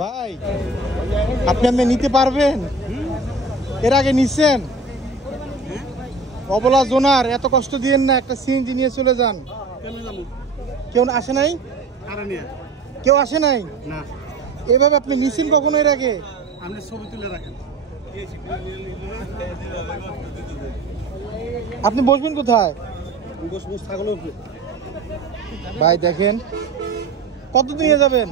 ভাই আপনি আমি নিতে পারবেন? এর আগে নিচ্ছেন? অবলা জোনার এত কষ্ট দিয়েন না, একটা সিএনজি নিয়ে চলে যান। কেউ আসে নাই? কেউ আসে নাই? এভাবে আপনি নিচ্ছেন কখনো এর আগে? আপনি ছবি তুলে রাখেন। আপনি বসবেন কোথায়? ভাই দেখেন কত নিয়ে যাবেন?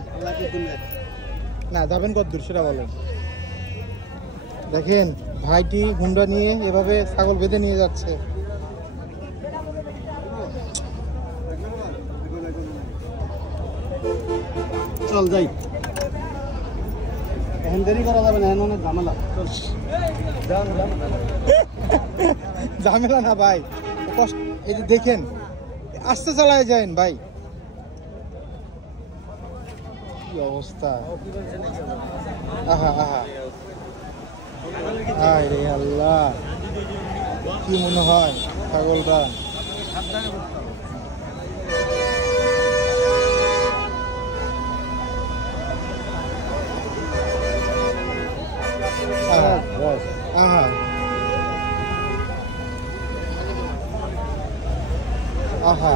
না যাবেন কত দূর সেটা বলেন। দেখেন ভাইটি হুন্ডা নিয়ে এভাবে ছাগল বেঁধে নিয়ে যাচ্ছে। চল যাই, এখন দেরি করা যাবে না, এখন অনেক ঝামেলা। ঝামেলা না ভাই, কষ্ট। এই যে দেখেন আস্তে চালায় যান ভাই, কি অবস্থা। আহা আহা আরে আল্লাহ, কি মনে হয় ছাগলটা। আহা আহা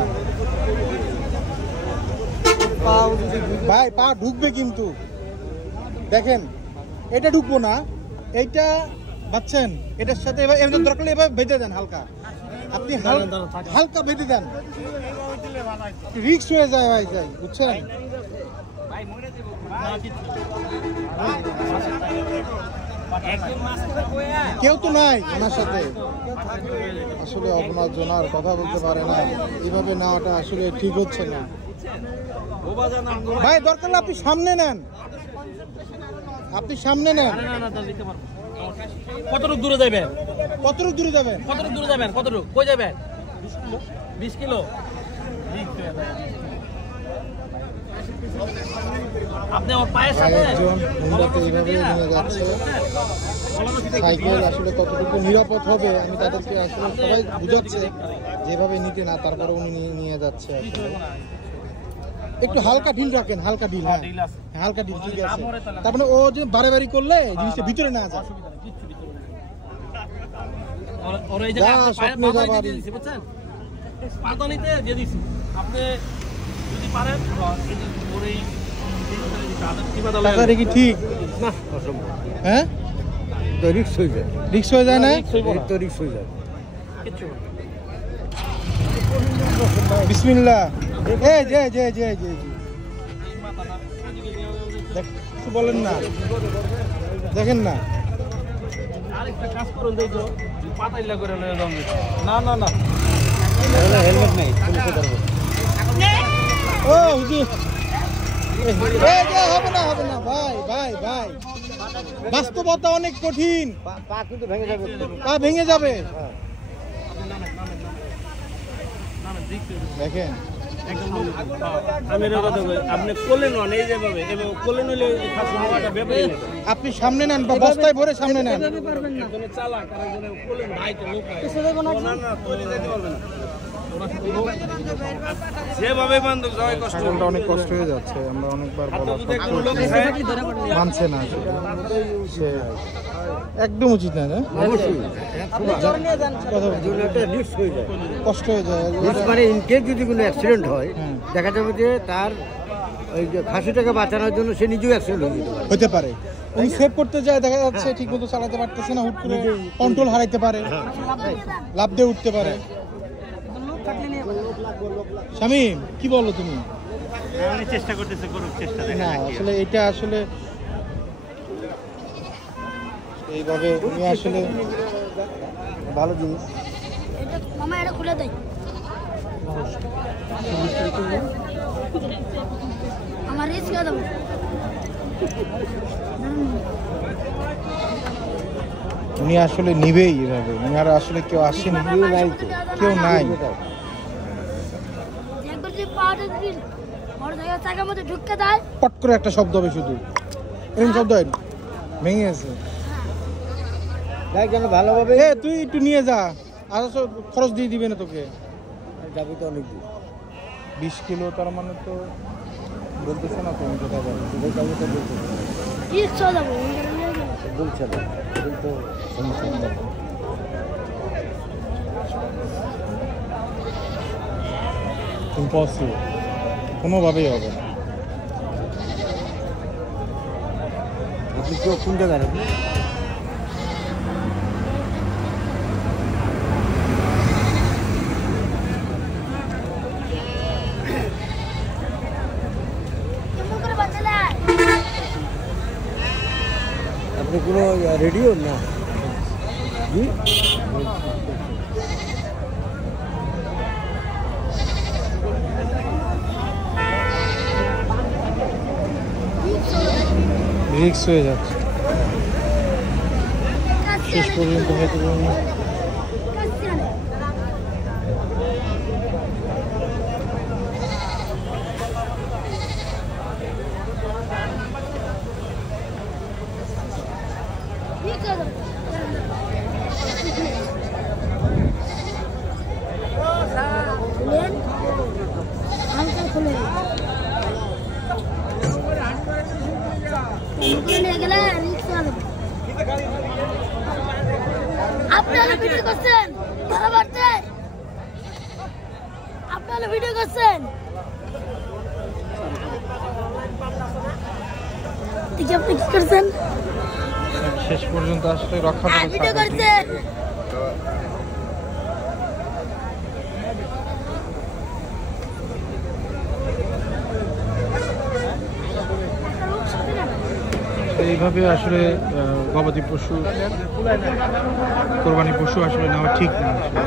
ভাই পা ঢুকবে কিন্তু, দেখেন এটা ঢুকবো না, এইটা পাচ্ছেন, এটার সাথে এবার এমনি দরকার হলে এভাবে বেঁধে দেন হালকা, আপনি হালকা বেঁধে দেন, রিস্ক হয়ে যায় ভাই, যাই বুঝছেন। কেউ তো নাই ওনার সাথে, আসলে আপনার জনার কথা বলতে পারে না, এইভাবে নেওয়াটা আসলে ঠিক হচ্ছে না ভাই। দরকার হলে আপনি সামনে নেন, আপনি সামনে নেন। কতটুকু দূরে যাবেন? কতটুকু দূরে যাবেন? কতটুকু দূরে যাবেন? কতটুকু কই যাবেন? 20 কিলো। আপনি আমার পায়ের সাথে একজন হুন্ডাতে এইভাবে নিয়ে যাচ্ছে সাইকেল, আসলে কতটুকু নিরাপদ হবে আমি তাদেরকে আসলে সবাই বুঝাচ্ছে যেভাবে নিতে না, তারপরে উনি নিয়ে যাচ্ছে। একটু হালকা ঢিল রাখেন, হালকা ঢিল, হ্যাঁ হালকা ঢিল, ঠিক আছে। তারপরে ও যে বারে বাড়ি করলে জিনিসটা ভিতরে না যায়। ঠিক হ্যাঁ, রিক্স হয়ে যায় না? বিসমিল্লাহ। কিছু বলেন না, দেখেন না। আরেকটা কাজ করুন, দেখো পাতাইলা করে লয়ে যাও। না না না, হেলমেট নাই, ও হুজুর হবে না, হবে না ভাই, ভাই ভাই বাস্তবতা অনেক কঠিন, পা কিন্তু ভেঙে যাবে, পা ভেঙে যাবে। দেখেন আপনি কোলে নন, এই যেভাবে কোলে নইলে আপনি সামনে নেন বা বস্তায় ভরে সামনে নেন। ছাগলটা অনেক কষ্ট হয়ে যাচ্ছে, আমরা অনেকবার মানছে না, সে একদম উচিত না, কষ্ট হয়ে যায়। মানে ইনকেস যদি কোনো অ্যাক্সিডেন্ট হয়, দেখা যাবে যে তার ওই যে ফাঁসিটাকে বাঁচানোর জন্য সে নিজেও অ্যাক্সিডেন্ট হতে পারে। উনি সেভ করতে যায়, দেখা যাচ্ছে ঠিক মতো চালাতে পারতেছে না, হুট করে কন্ট্রোল হারাইতে পারে, লাফ দিয়ে উঠতে পারে। শামীম কি বলো তুমি? চেষ্টা করতেছে, করুক চেষ্টা। না আসলে এটা আসলে এইভাবে উনি আসলে ভালো জিনিস। মামা এটা খুলে দেয়, আমার রিস্ক দেব। উনি আসলে নিবেই এভাবে, উনার আসলে কেউ আসেনি, কেউ নাই। পট করে একটা শব্দ হবে, শুধু এরকম শব্দ হয়, ভেঙে গেছে। ভালোভাবে তুই একটু নিয়ে যা, আর খরচ দিয়ে দিবে না তোকে, যাবি তো অনেক দূর, 20 কিলো, তার মানে তো বলতেছে না তুমি কোথায় যাবে দুধের কাজে তো বলতেছে রিক্সা যাবো বলছে না কিন্তু সমস্যা নেই। ইম্পসিবল, কোনোভাবেই হবে না। আপনি কেউ কোন জায়গায় আপনি? কেমন করে বাঁচালে আপনি কোনো রেডিও না জি রিক্স হয়ে যাচ্ছে শেষ পর্যন্ত হয়তো রিক্সা যাবো খুলেন হালকা খুলে নিয়ে গেলে রিক্সা যাবো আপনারা ভিডিও করছেন তারা বাড়ছে আপনারা ভিডিও করছেন দেখি আপনি কি করছেন শেষ পর্যন্ত আসলে রক্ষা ভিডিও করে করছেন এইভাবে আসলে গবাদি পশু কোরবানি পশু আসলে নেওয়া ঠিক না আসলে।